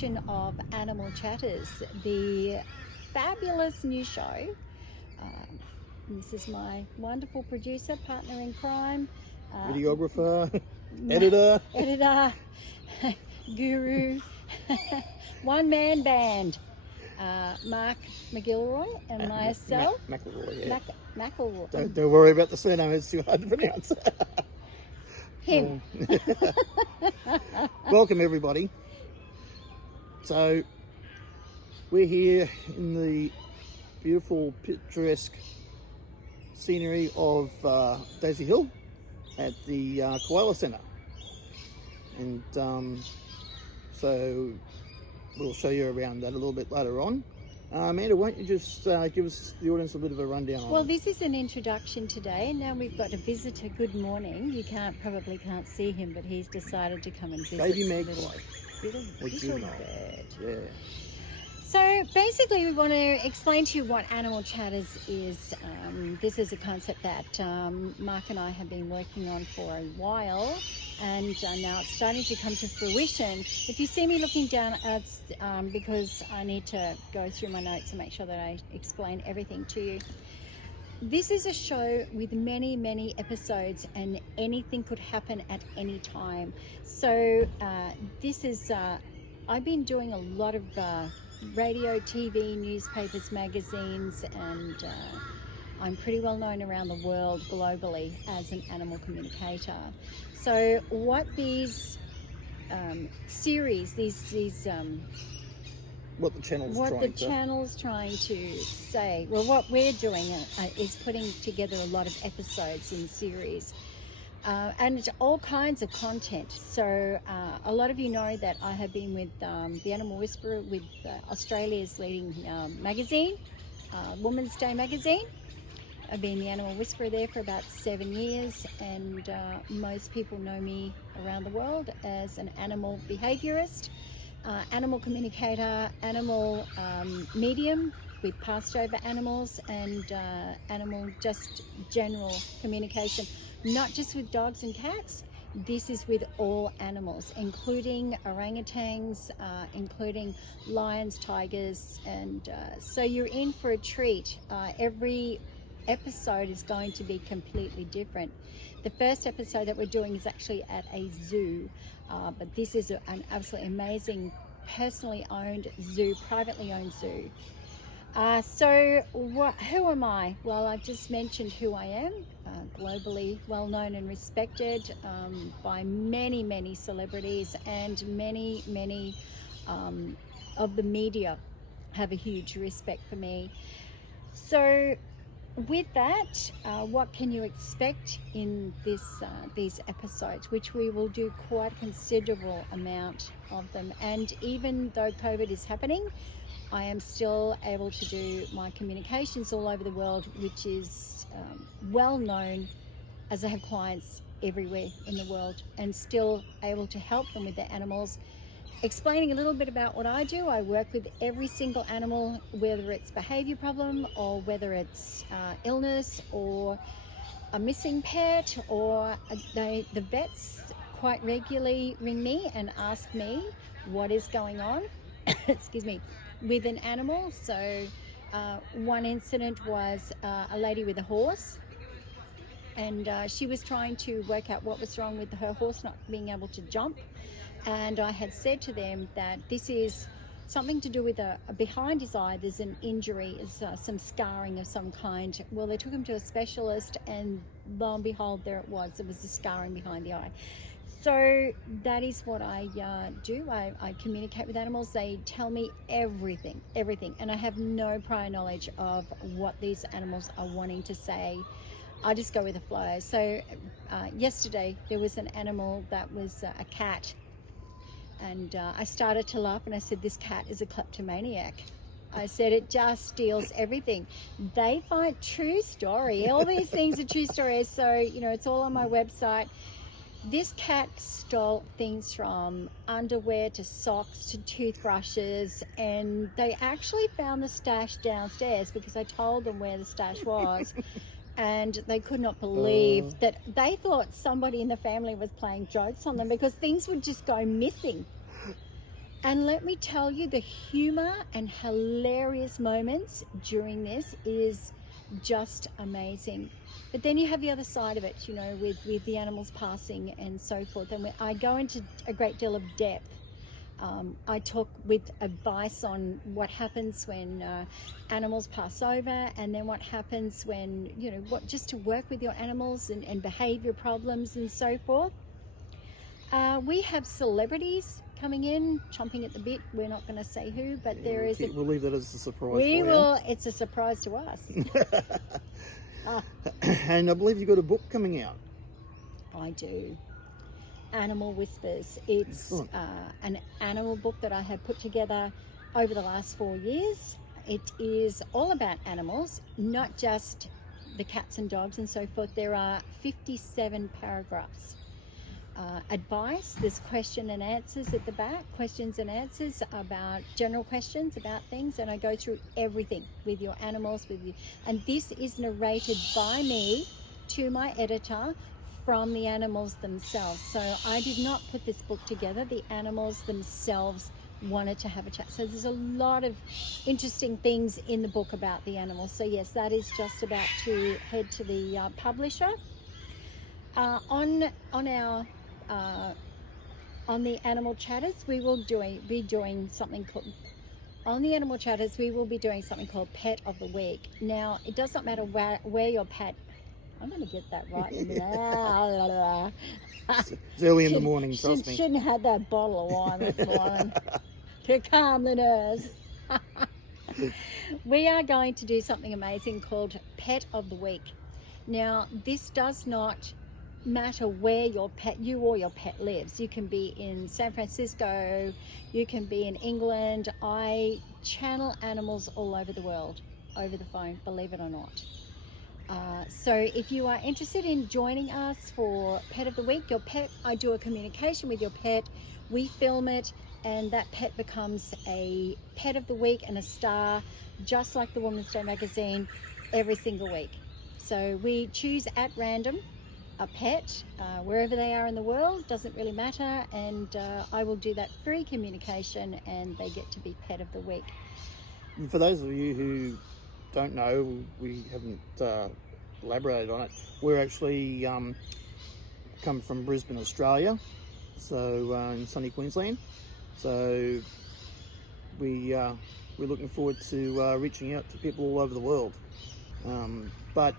introduction of Animal Chatters, the fabulous new show. This is my wonderful producer, partner in crime, videographer, editor, guru, one-man band, Mark McGilroy and myself. McElroy, yeah. McElroy. Don't worry about the surname, it's too hard to pronounce. Him. Welcome everybody. So we're here in the beautiful picturesque scenery of Daisy Hill at the Koala Centre, and so we'll show you around that a little bit later on. Amanda, won't you just give us, the audience, a bit of a rundown? Well, this is an introduction today, and now we've got a visitor. Good morning. You probably can't see him, but he's decided to come and visit. Baby magpie. Little bird. Yeah. So basically we want to explain to you what Animal Chatters is. This is a concept that Mark and I have been working on for a while, and now it's starting to come to fruition. If you see me looking down, it's because I need to go through my notes and make sure that I explain everything to you. This is a show with many, many episodes, and anything could happen at any time. So this is, I've been doing a lot of radio, TV, newspapers, magazines, and I'm pretty well known around the world globally as an animal communicator. So what these series, what the channel's trying to say, well, what we're doing is putting together a lot of episodes in series. And it's all kinds of content. So a lot of you know that I have been with the Animal Whisperer, with Australia's leading magazine, Women's Day magazine. I've been the Animal Whisperer there for about 7 years, and most people know me around the world as an animal behaviourist, animal communicator, animal medium with passed over animals, and animal just general communication. Not just with dogs and cats, this is with all animals, including orangutans, including lions, tigers, and so you're in for a treat. Every episode is going to be completely different. The first episode that we're doing is actually at a zoo, but this is an absolutely amazing, personally owned zoo, privately owned zoo. So who am I? Well, I've just mentioned who I am. Globally well known and respected by many, many celebrities, and many of the media have a huge respect for me. So with that, what can you expect in these episodes, which we will do quite a considerable amount of them. And even though COVID is happening, I am still able to do my communications all over the world, which is well known, as I have clients everywhere in the world, and still able to help them with their animals. Explaining a little bit about what I do, I work with every single animal, whether it's behavior problem or whether it's illness or a missing pet, or the vets quite regularly ring me and ask me what is going on excuse me, with an animal. So one incident was a lady with a horse, and she was trying to work out what was wrong with her horse not being able to jump. And I had said to them that this is something to do with a behind his eye. There's an injury, is some scarring of some kind. Well, they took him to a specialist, and lo and behold, there it was. There was a scarring behind the eye. So that is what I do. I communicate with animals. They tell me everything, and I have no prior knowledge of what these animals are wanting to say. I just go with the flow. So yesterday there was an animal that was a cat, and I started to laugh, and I said, this cat is a kleptomaniac. I said, it just steals everything. They find, true story, all these things are true stories. So, you know, it's all on my website. This cat stole things from underwear to socks to toothbrushes, and they actually found the stash downstairs because I told them where the stash was. And they could not believe that. They thought somebody in the family was playing jokes on them, because things would just go missing. And let me tell you, the humor and hilarious moments during this is just amazing. But then you have the other side of it, you know, with the animals passing and so forth. And I go into a great deal of depth. I talk with advice on what happens when animals pass over, and then what happens when, you know, just to work with your animals and behavior problems and so forth. We have celebrities coming in, chomping at the bit. We're not going to say who, but there is. We'll leave that as a surprise. We will. It's a surprise to us. And I believe you've got a book coming out. I do. Animal Whispers. It's an animal book that I have put together over the last 4 years. It is all about animals, not just the cats and dogs and so forth. There are 57 paragraphs. Advice, there's question and answers at the back, questions and answers about general questions about things, and I go through everything with your animals, with you. And this is narrated by me to my editor from the animals themselves. So I did not put this book together. The animals themselves wanted to have a chat. So there's a lot of interesting things in the book about the animals. So yes, that is just about to head to the publisher. On the Animal Chatters, we will be doing something called. On the Animal Chatters, we will be doing something called Pet of the Week. Now, it doesn't matter where your pet. I'm going to get that right. It's early in the morning, trust me. Shouldn't have had that bottle of wine this morning to calm the nerves. We are going to do something amazing called Pet of the Week. Now, this does not matter where you or your pet lives. You can be in San Francisco, you can be in England. I channel animals all over the world over the phone, believe it or not. So if you are interested in joining us for Pet of the Week, your pet, I do a communication with your pet, we film it, and that pet becomes a Pet of the Week and a star, just like the Women's Day magazine, every single week. So we choose at random a pet, wherever they are in the world, doesn't really matter, and I will do that free communication, and they get to be Pet of the Week. And for those of you who don't know, we haven't elaborated on it, we're actually come from Brisbane, Australia, so in sunny Queensland, so we're looking forward to reaching out to people all over the world, but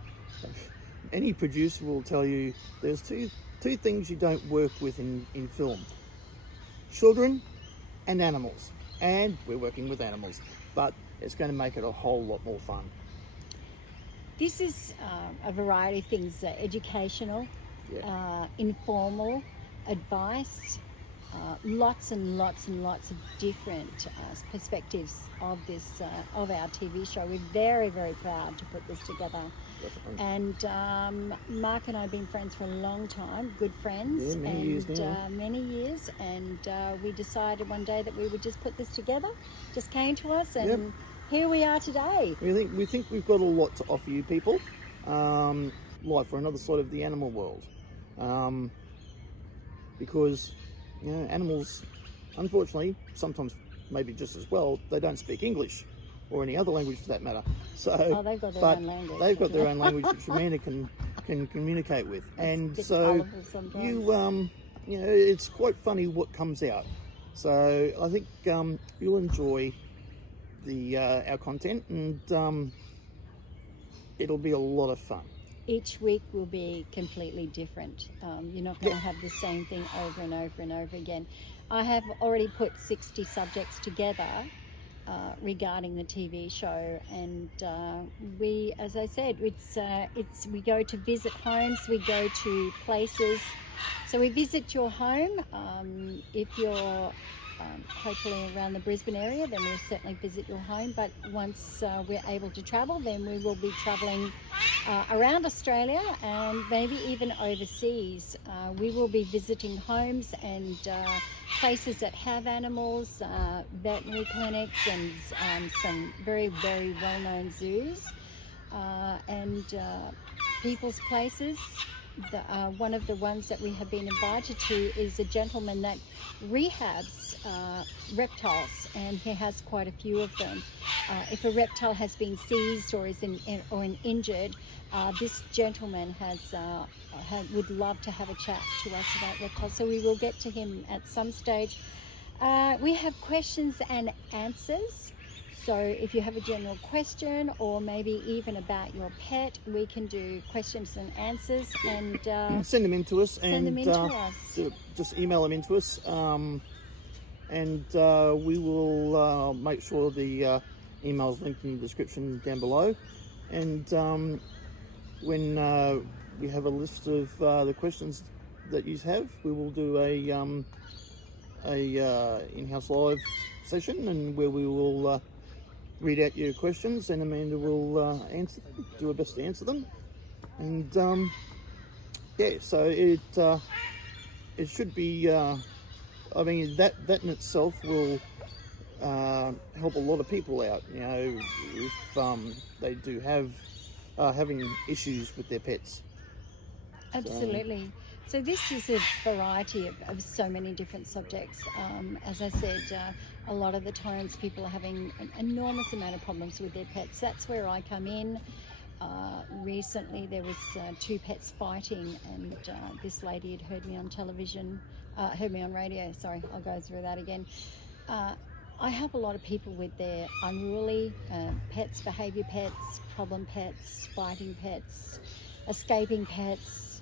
any producer will tell you there's two things you don't work with in film: children and animals. And we're working with animals, but it's going to make it a whole lot more fun. This is a variety of things: educational, informal, advice, lots and lots and lots of different perspectives of this of our TV show. We're very, very proud to put this together. Definitely. And Mark and I have been friends for a long time, good friends, many years, and we decided one day that we would just put this together. Just came to us, and here we are today. We think we've got a lot to offer you people, life for another side of the animal world, because animals, unfortunately, sometimes maybe just as well, they don't speak English or any other language for that matter. So, they've got their own language. They've got their own language which Amanda can communicate with, and so it's quite funny what comes out. So I think you'll enjoy our content, and it'll be a lot of fun. Each week will be completely different. You're not going to have the same thing over and over and over again. I have already put 60 subjects together regarding the TV show, and we, as I said, we go to visit homes, we go to places. So we visit your home. If you're hopefully around the Brisbane area, then we'll certainly visit your home. But once we're able to travel, then we will be travelling around Australia and maybe even overseas. We will be visiting homes and places that have animals, veterinary clinics, and some very, very well-known zoos, and people's places. one of the ones that we have been invited to is a gentleman that rehabs reptiles, and he has quite a few of them. If a reptile has been seized or is injured, this gentleman would love to have a chat to us about reptiles. So we will get to him at some stage. We have questions and answers. So if you have a general question or maybe even about your pet, we can do questions and answers, and send them in to us. Just email them in to us, and we will make sure the email is linked in the description down below. And when we have a list of the questions that you have, we will do a in-house live session, and where we will read out your questions, and Amanda will answer them, do her best to answer them. And yeah, so it should be. I mean, that in itself will help a lot of people out. You know, if they do have having issues with their pets. Absolutely. So this is a variety of so many different subjects. As I said, a lot of the times people are having an enormous amount of problems with their pets. That's where I come in. Recently there was 2 pets fighting, and this lady had heard me on television, heard me on radio, sorry, I'll go through that again. I help a lot of people with their unruly pets, behaviour pets, problem pets, fighting pets, escaping pets,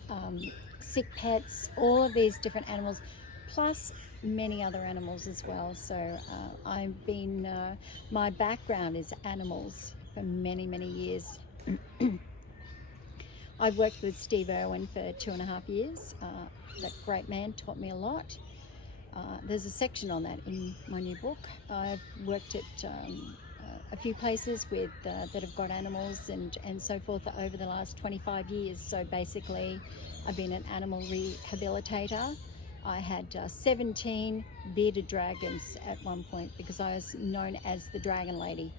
sick pets, all of these different animals, plus many other animals as well. So I've been, my background is animals for many, many years. I've worked with Steve Irwin for 2.5 years. That great man taught me a lot. There's a section on that in my new book. I've worked at a few places with that have got animals and so forth over the last 25 years. So basically, I've been an animal rehabilitator. I had 17 bearded dragons at one point because I was known as the Dragon Lady.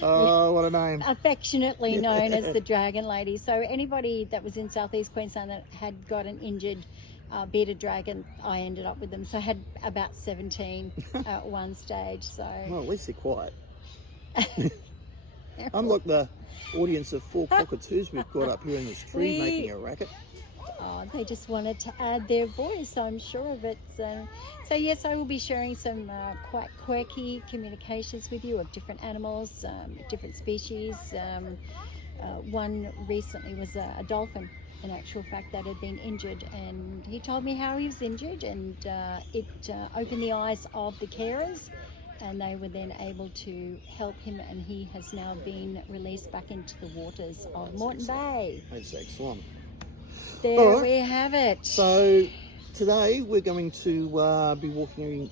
Oh, what a name. Affectionately known as the Dragon Lady. So anybody that was in southeast Queensland that had got an injured bearded dragon, I ended up with them. So I had about 17 at one stage. So well, at least they're quiet. Unlike the audience of 4 cockatoos we've got up here in this tree making a racket. Oh, they just wanted to add their voice, I'm sure of it. So yes, I will be sharing some quite quirky communications with you of different animals, different species. One recently was a dolphin, in actual fact, that had been injured, and he told me how he was injured, and it opened the eyes of the carers, and they were then able to help him, and he has now been released back into the waters of Moreton Bay. That's excellent. There we have it. So today we're going to be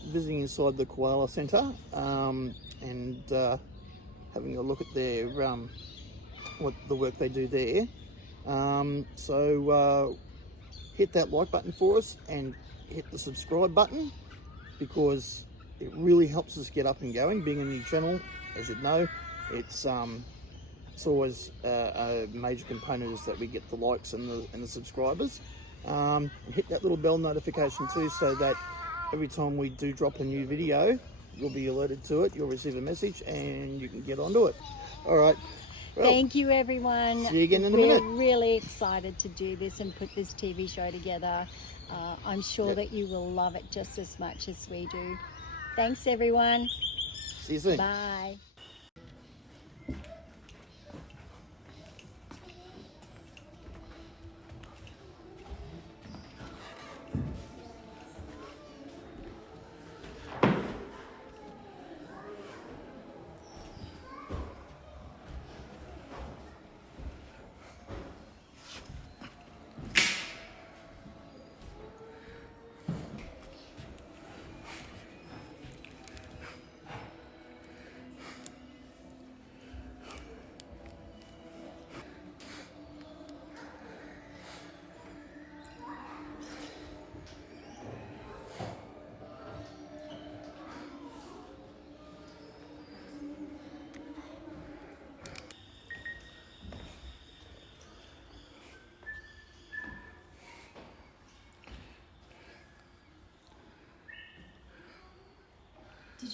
visiting inside the Koala Centre, and having a look at their what the work they do there. So hit that like button for us and hit the subscribe button, because it really helps us get up and going. Being a new channel, as you know, it's always a major component is that we get the likes and the subscribers. And hit that little bell notification too, so that every time we do drop a new video, you'll be alerted to it, you'll receive a message, and you can get onto it. All right. Well, thank you, everyone. See you again in a minute. We're really excited to do this and put this TV show together. I'm sure that you will love it just as much as we do. Thanks, everyone. See you soon. Bye.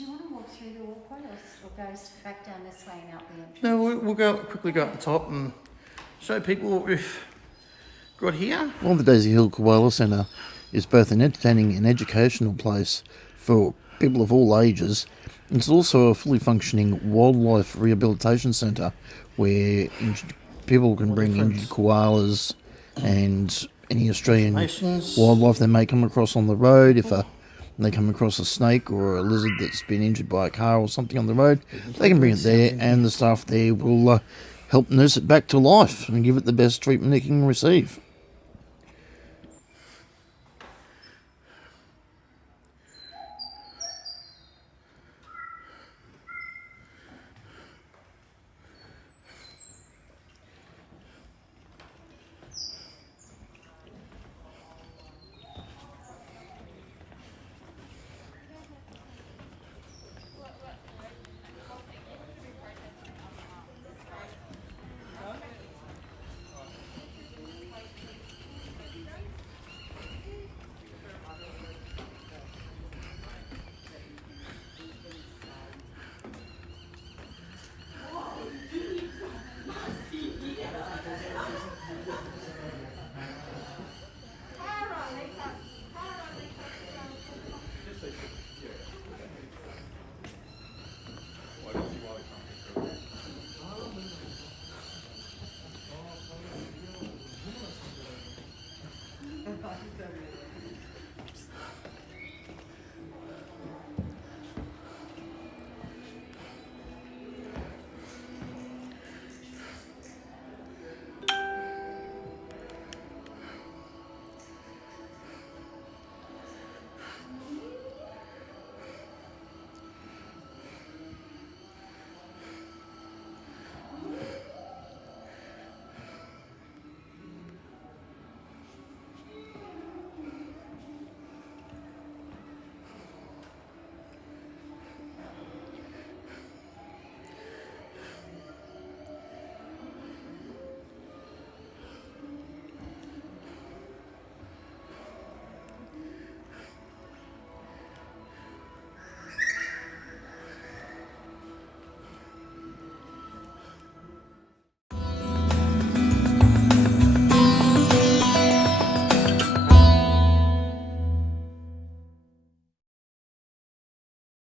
you want to walk through the walkway or go back down this way and out the entrance? No, we'll quickly go up the top and show people what we've got here. Well, the Daisy Hill Koala Centre is both an entertaining and educational place for people of all ages. It's also a fully functioning wildlife rehabilitation centre where people can bring injured koalas and any Australian wildlife they may come across on the road. If they come across a snake or a lizard that's been injured by a car or something on the road, they can bring it there, and the staff there will help nurse it back to life and give it the best treatment it can receive.